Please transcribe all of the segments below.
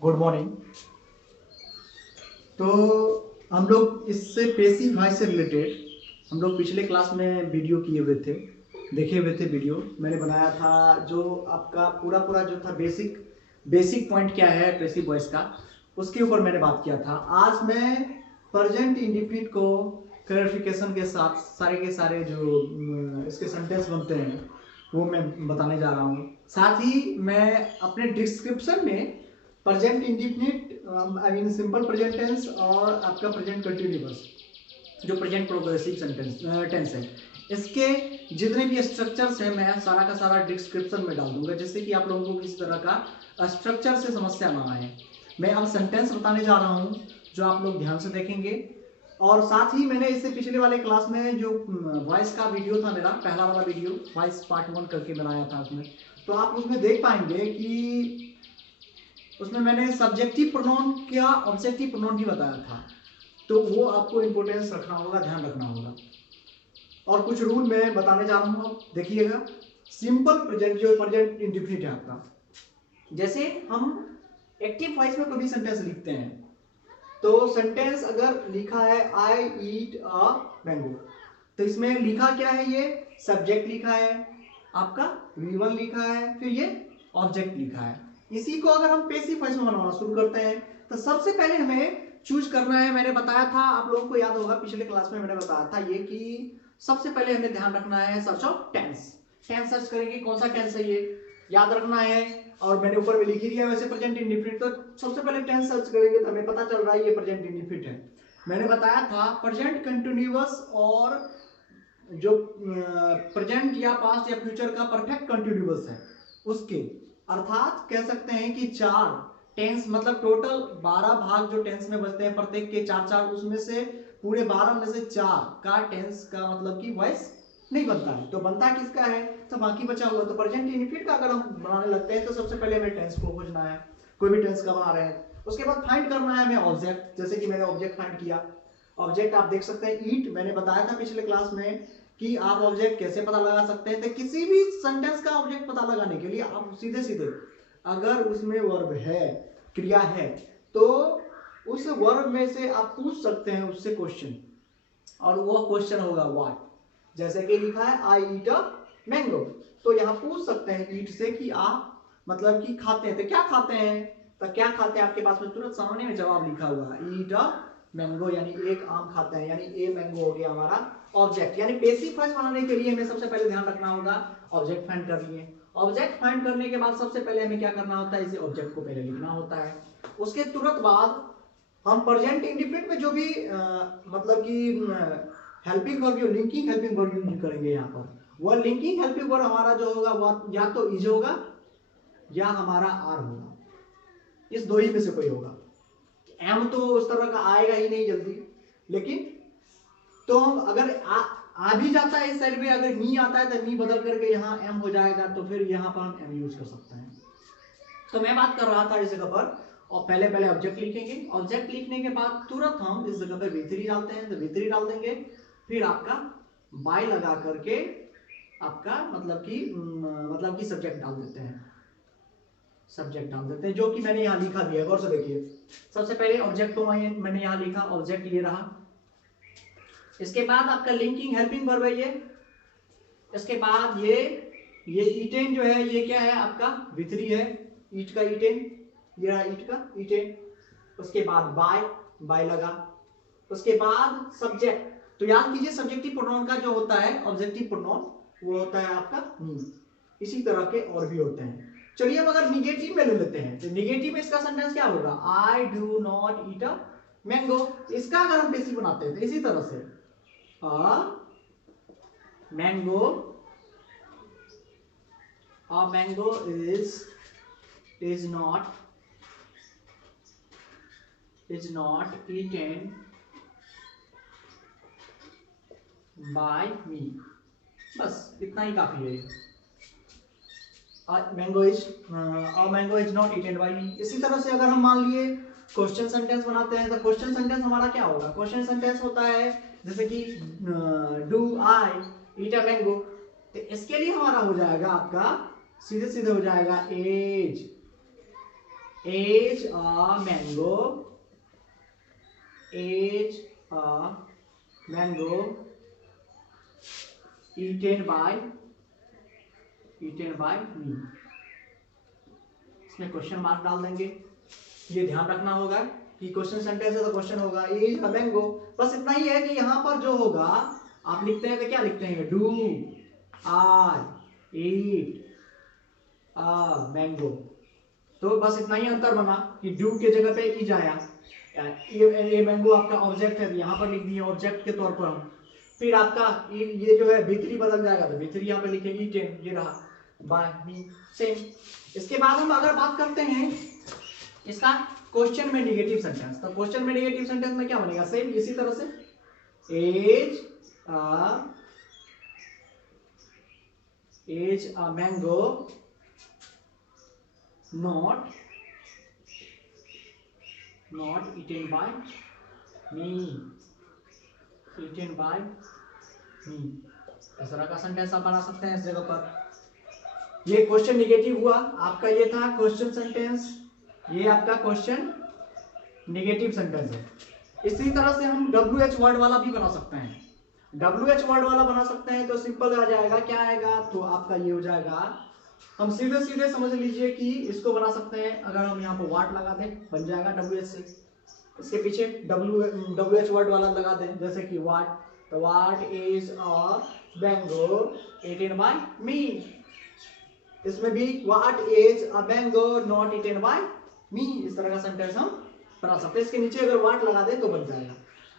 Good morning. तो हम लोग इससे पेसिव वॉइस से रिलेटेड हम लोग पिछले क्लास में वीडियो किए हुए थे, देखे हुए थे। वीडियो मैंने बनाया था जो आपका पूरा पूरा जो था बेसिक पॉइंट क्या है पेसिव वॉइस का, उसके ऊपर मैंने बात किया था। आज मैं प्रेजेंट इंडिफिनिट को क्लैरिफिकेशन के साथ सारे के सारे जो इसके सेंटेंस बनते हैं वो मैं बताने जा रहा हूँ। साथ ही मैं अपने डिस्क्रिप्शन में present indefinite I mean simple present tense और आपका प्रेजेंट कंटिन्यूअस जो प्रेजेंट प्रोग्रेसिव सेंटेंस टेंस है, इसके जितने भी स्ट्रक्चर्स हैं मैं सारा का सारा डिस्क्रिप्शन में डाल दूंगा, जिससे कि आप लोगों को किसी तरह का स्ट्रक्चर से समस्या ना आए। मैं अब सेंटेंस बताने जा रहा हूँ जो आप लोग ध्यान से देखेंगे। और साथ ही मैंने इससे पिछले वाले क्लास में जो वॉइस का वीडियो था, मेरा पहला वाला वीडियो वॉइस पार्ट 1 करके बनाया था उसमें, तो आप उसमें देख पाएंगे कि उसमें मैंने सब्जेक्टिव प्रोनाउन क्या ऑब्जेक्टिव प्रोनाउन भी बताया था। तो वो आपको इंपोर्टेंस रखना होगा, ध्यान रखना होगा। और कुछ रूल मैं बताने जा रहा हूँ, आप देखिएगा। सिंपल प्रेजेंट जो प्रेजेंट इंडिफिनिट है आपका, जैसे हम एक्टिव वॉइस में कोई भी सेंटेंस लिखते हैं तो सेंटेंस अगर लिखा है आई ईट अ मैंगो, तो इसमें लिखा क्या है, ये सब्जेक्ट लिखा है आपका, V1 लिखा है, फिर ये ऑब्जेक्ट लिखा है। इसी को अगर हम पेसिव वॉइस में बनाना शुरू करते हैं तो सबसे पहले हमें चूज करना है। मैंने बताया था, आप लोगों को याद होगा पिछले क्लास में मैंने बताया था ये कि सबसे पहले हमें ध्यान रखना है search of tense. Tense search करेंगे, कौन सा टेंस है ये याद रखना है। और मैंने ऊपर में लिख ही दिया वैसे प्रेजेंट इंडिफिनिट, तो सबसे पहले टेंस सर्च करेंगे तो हमें पता चल रहा है ये प्रेजेंट इंडिफिनिट है। मैंने बताया था प्रेजेंट कंटिन्यूअस और जो प्रेजेंट या पास्ट या फ्यूचर का परफेक्ट कंटिन्यूअस है उसके, अर्थात कह सकते हैं कि 4 टेंस, मतलब टोटल 12 भाग जो टेंस में बचते हैं, प्रत्येक के 4 4, उसमें से पूरे 12 में से 4 का टेंस का मतलब कि वॉइस नहीं बनता है। तो बनता किसका है, तो बाकी बचा हुआ। तो प्रेजेंट इंडिफिनिट का अगर हम बनाने लगते हैं तो सबसे पहले हमें टेंस को खोजना है, कोई भी टेंस का बना रहे हैं। उसके बाद फाइंड करना है हमें ऑब्जेक्ट, जैसे कि मैंने ऑब्जेक्ट फाइंड किया। ऑब्जेक्ट आप देख सकते हैं ईट, मैंने बताया था पिछले क्लास में कि आप ऑब्जेक्ट कैसे पता लगा सकते हैं। तो किसी भी सेंटेंस का ऑब्जेक्ट पता लगाने के लिए आप सीधे सीधे अगर उसमें वर्ब है, क्रिया है, तो उस वर्ब में से आप पूछ सकते हैं उससे क्वेश्चन, और वो क्वेश्चन होगा व्हाट। जैसे कि लिखा है आई ईट अ मैंगो, तो यहाँ पूछ सकते हैं ईट से कि आप मतलब कि खाते हैं, तो क्या खाते हैं, तो क्या खाते हैं आपके पास में तुरंत सामने में जवाब लिखा हुआ है ईट अ मैंगो, यानी एक आम खाते हैं, यानी ए मैंगो हो गया हमारा ऑब्जेक्ट। यानी पेसिव वॉइस बनाने के लिए हमें सबसे पहले ध्यान रखना होगा ऑब्जेक्ट फाइंड कर लिए। ऑब्जेक्ट फाइंड करने के बाद सबसे पहले हमें क्या करना होता है, इसे ऑब्जेक्ट को पहले लिखना होता है। उसके तुरंत बाद हम प्रेजेंट इंडिफिनिट में जो भी मतलब कि हेल्पिंग वर्ब, जो लिंकिंग हेल्पिंग वर्ब यूज करेंगे यहाँ पर, वह लिंकिंग हेल्पिंग वर्ब हमारा जो होगा वह या तो इज होगा या हमारा आर होगा, इस दो ही में से कोई होगा। एम तो उस तरह का आएगा ही नहीं जल्दी, लेकिन तो हम अगर आ भी जाता है इस साइड में, अगर मी आता है तो मी बदल करके यहाँ एम हो जाएगा, तो फिर यहाँ पर हम एम यूज कर सकते हैं। तो मैं बात कर रहा था इस जगह पर, और पहले पहले ऑब्जेक्ट लिखेंगे। ऑब्जेक्ट लिखने के बाद तुरंत हम इस जगह पर V3 डालते हैं, तो V3 डाल देंगे, फिर आपका बाय लगा करके आपका मतलब कि सब्जेक्ट डाल देते हैं, सब्जेक्ट डाल देते हैं, जो कि मैंने यहाँ लिखा दिया है, गौर से देखिए। सबसे पहले ऑब्जेक्ट को मैंने यहाँ लिखा, ऑब्जेक्ट ये रहा। इसके बाद आपका लिंकिंग हेल्पिंग वर्ब है ये। इसके बाद ये ईटेन जो है, ये क्या है आपका V3 है, ईट का ईटेन, ये रहा ईट का ईटेन। उसके बाद बाय लगा। उसके बाद सब्जेक्ट, तो याद कीजिए सब्जेक्टिव प्रोनाउन का जो होता है ऑब्जेक्टिव प्रोनाउन, वो होता है आपका मी। इसी तरह के और भी होते हैं। चलिए हम अगर निगेटिव में ले लेते हैं, तो निगेटिव में इसका सेंटेंस क्या होगा, I do not eat a mango. इसका अगर हम बेसिक बनाते हैं तो इसी तरह से a mango is not eaten by me, बस इतना ही काफी है। Mango is not eaten by me. इसी तरह से अगर हम मान लिए क्वेश्चन सेंटेंस बनाते हैं, तो क्वेश्चन सेंटेंस हमारा क्या होगा, क्वेश्चन सेंटेंस होता है जैसे कि do I eat a mango, तो इसके लिए हमारा हो जाएगा आपका सीधे सीधे हो जाएगा as Is a mango, is a mango eaten by me। इसमें क्वेश्चन मार्क डाल देंगे। ये ध्यान रखना होगा कि क्वेश्चन सेंटेंस है तो क्वेश्चन होगा इज अ मैंगो। बस इतना ही है कि यहाँ पर जो होगा आप लिखते हैं तो क्या लिखते हैं, do I eat a mango. तो बस इतना ही अंतर बना कि डू के जगह पे इज आया। ये मैंगो आपका ऑब्जेक्ट है, यहाँ पर लिख दिए ऑब्जेक्ट के तौर पर हम। फिर आपका ये जो है B3 बदल जाएगा तो B3 यहाँ पे लिखेंगे ईटेन, ये रहा बाय मी सेम। इसके बाद हम अगर बात करते हैं इसका क्वेश्चन में नेगेटिव सेंटेंस, तो क्वेश्चन में नेगेटिव सेंटेंस में क्या बनेगा, सेम इसी तरह से is a mango not eaten by me, eaten by me। इस तरह का सेंटेंस आप बना सकते हैं इस जगह पर। ये क्वेश्चन निगेटिव हुआ आपका, ये था क्वेश्चन सेंटेंस, ये आपका क्वेश्चन निगेटिव सेंटेंस है। इसी तरह से हम WH वर्ड वाला भी बना सकते हैं। WH वर्ड वाला बना सकते हैं तो सिंपल आ जाएगा, क्या आएगा, तो आपका ये हो जाएगा, हम सीधे सीधे समझ लीजिए कि इसको बना सकते हैं। अगर हम यहाँ पर वाट लगा दें बन जाएगा WH से, इसके पीछे WH वर्ड वाला लगा दें जैसे कि वाट, तो what is a mango eaten by me. इसमें भी what is a mango not eaten by me, इस तरह का सेंटेंस हम बना सकते हैं। इसके नीचे अगर वाट लगा दें तो बन जाएगा।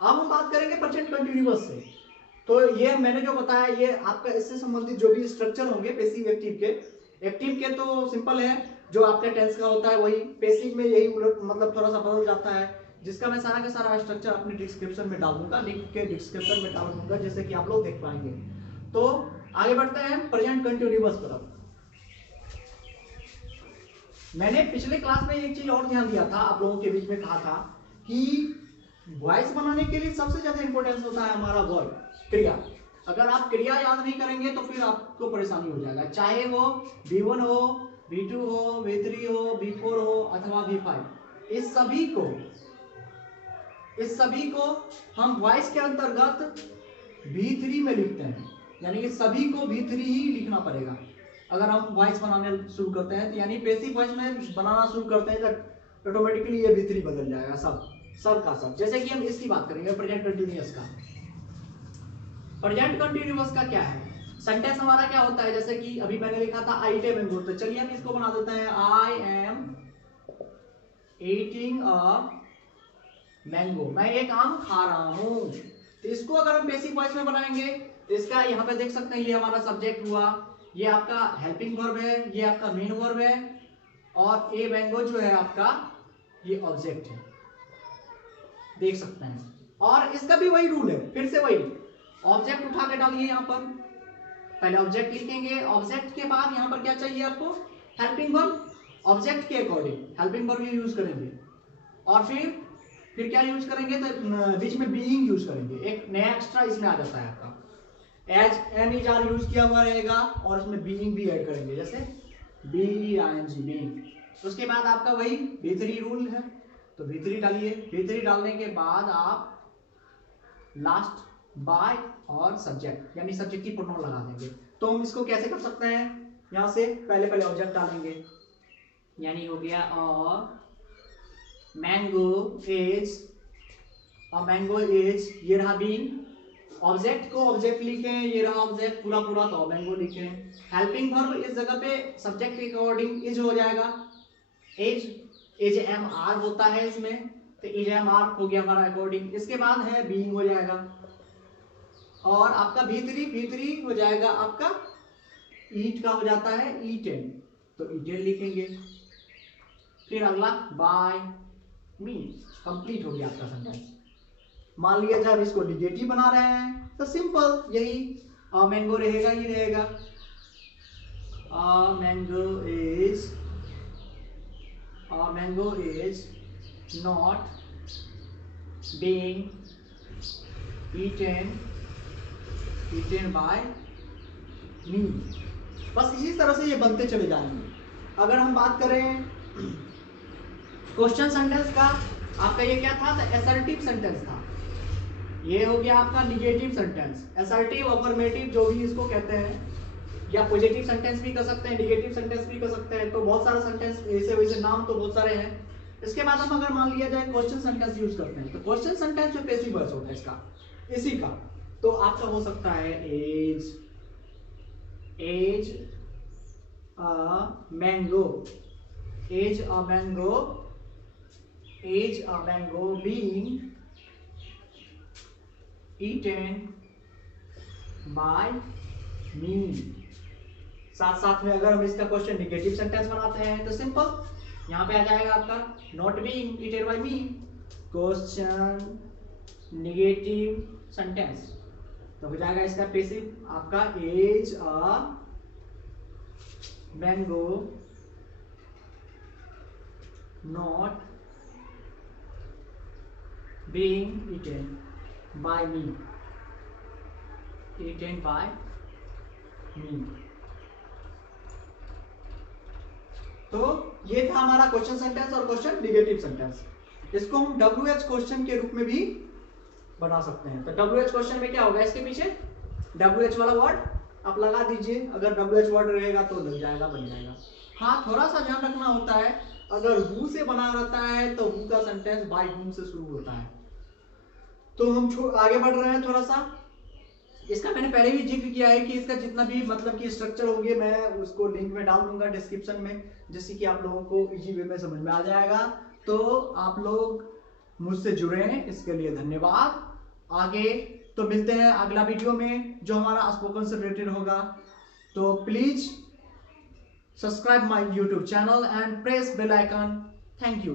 अब हम बात करेंगे प्रेजेंट कंटिन्यूअस से। तो ये मैंने जो बताया ये आपका इससे संबंधित जो भी स्ट्रक्चर होंगे पैसिव एक्टिव के, एक्टिव के तो सिंपल है, जो आपके टेंस का होता है वही, पैसिव में यही मतलब थोड़ा सा बदल जाता है, जिसका मैं सारा का सारा स्ट्रक्चर अपने डिस्क्रिप्शन में डाल दूंगा, लिंक के डिस्क्रिप्शन में डाल दूंगा, जैसे कि आप लोग देख पाएंगे। तो आगे बढ़ते हैं प्रेजेंट कंटिन्यूअस तरफ। मैंने पिछले क्लास में एक चीज और ध्यान दिया था, आप लोगों के बीच में कहा था कि वॉइस बनाने के लिए सबसे ज्यादा इंपॉर्टेंस होता है हमारा वर्ब, क्रिया। अगर आप क्रिया याद नहीं करेंगे तो फिर आपको परेशानी हो जाएगा, चाहे वो V1 हो, V2 हो, V3 हो, V4 हो अथवा V5। इस सभी को हम वॉइस के अंतर्गत V3 में लिखते हैं, यानी कि सभी को V3 ही लिखना पड़ेगा। अगर हम वॉइस बनाने शुरू करते हैं तो यानी पैसिव वॉइस में बनाना शुरू करते हैं तो ऑटोमेटिकली ये V3 बदल जाएगा, सब का सब। जैसे कि हम इसकी बात करेंगे प्रेजेंट कंटिन्यूअस का। प्रेजेंट कंटिन्यूअस का क्या है, सेंटेंस हमारा क्या होता है, जैसे कि अभी मैंने लिखा था आई एम मैंगो, तो चलिए हम इसको बना देते हैं I am eating a mango, मैं एक आम खा रहा हूं। तो इसको अगर हम बेसिक वॉइस में बनाएंगे तो इसका यहाँ पे देख सकते हैं ये हमारा सब्जेक्ट हुआ, ये आपका हेल्पिंग वर्ब है, ये आपका मेन वर्ब है, और ए मैंगो जो है आपका ये ऑब्जेक्ट है, देख सकते हैं। और इसका भी वही रूल है, फिर से वही ऑब्जेक्ट उठा के डालिए यहाँ पर, पहले ऑब्जेक्ट लिखेंगे, ऑब्जेक्ट के बाद यहाँ पर क्या चाहिए आपको, हेल्पिंग वर्ब, ऑब्जेक्ट के अकॉर्डिंग हेल्पिंग वर्ब यूज करेंगे, और फिर क्या यूज करेंगे, तो बीच में बीइंग यूज करेंगे, एक नया एक्स्ट्रा इसमें आ जाता है आपका, as an is are use किया हुआ रहेगा और उसमें बीइंग भी ऐड करेंगे, जैसे BEING बीइंग। उसके बाद आपका वही V3 रूल है, तो V3 डालिए, V3 डालने के बाद आप लास्ट बाय और सब्जेक्ट यानी सब्जेक्टिव प्रोनाउन लगा देंगे। तो हम इसको कैसे कर सकते हैं, यहां से पहले ऑब्जेक्ट डालेंगे, यानी हो गया और मैंगो इज, ये रहा बीइंग, ऑब्जेक्ट को ऑब्जेक्ट लिखे, ये रहा ऑब्जेक्ट पूरा तो मैंगो लिखे। हेल्पिंग वर्ब इस जगह पे सब्जेक्ट के अकॉर्डिंग इज हो जाएगा, इज एम आर होता है इसमें, तो इज एम आर हो गया हमारा अकॉर्डिंग। इसके बाद है बीइंग हो जाएगा, और आपका V3 हो जाएगा आपका ईट का हो जाता है ईटेन, तो ईटेन लिखेंगे। फिर अगला बाय मी, कंप्लीट हो गया आपका सेंटेंस। मान लिया जब इसको निगेटिव बना रहे हैं तो सिंपल यही मैंगो रहेगा, ये रहेगा mango is not being eaten by me. बस इसी तरह से ये बनते चले जाएंगे। अगर हम बात करें क्वेश्चन सेंटेंस का आपका ये क्या था, असर्टिव सेंटेंस था। ये हो गया आपका निगेटिव सेंटेंस, असर्टिव, अफर्मेटिव, जो भी इसको कहते हैं, या पॉजिटिव सेंटेंस भी कर सकते हैं, निगेटिव सेंटेंस भी कर सकते हैं। तो बहुत सारे सेंटेंस ऐसे वैसे नाम तो बहुत सारे हैं। इसके बाद हम अगर मान लिया जाए क्वेश्चन सेंटेंस यूज करते हैं, तो क्वेश्चन सेंटेंस जो पैसिव वॉइस होता है इसका, इसी का, तो आपका हो सकता है is a mango, is a mango, is a mango being eaten by me. साथ साथ में अगर हम इसका क्वेश्चन निगेटिव सेंटेंस बनाते हैं तो सिंपल यहां पे आ जाएगा आपका not being eaten by me, question negative sentence. तो हो जाएगा इसका पैसिव आपका is a mango not being eaten by me, eaten by me. तो ये था हमारा क्वेश्चन सेंटेंस और क्वेश्चन निगेटिव सेंटेंस। इसको हम WH क्वेश्चन के रूप में भी बना सकते हैं। तो WH क्वेश्चन में क्या होगा, इसके पीछे WH वाला वर्ड आप लगा दीजिए, अगर WH वर्ड रहेगा तो लग जाएगा, बन जाएगा। हाँ, थोड़ा सा ध्यान रखना होता है, अगर हु से बना रहता है तो हु का सेंटेंस बाय हुम से शुरू होता है। तो हम आगे बढ़ रहे हैं थोड़ा सा। इसका मैंने पहले भी जिक्र किया है कि इसका जितना भी मतलब कि स्ट्रक्चर होंगे मैं उसको लिंक में डाल दूंगा डिस्क्रिप्शन में, जिससे कि आप लोगों को इजी वे में समझ में आ जाएगा। तो आप लोग मुझसे जुड़े हैं, इसके लिए धन्यवाद। आगे तो मिलते हैं अगला वीडियो में जो हमारा स्पोकन से रिलेटेड होगा। तो please subscribe my YouTube channel and press bell icon. Thank you.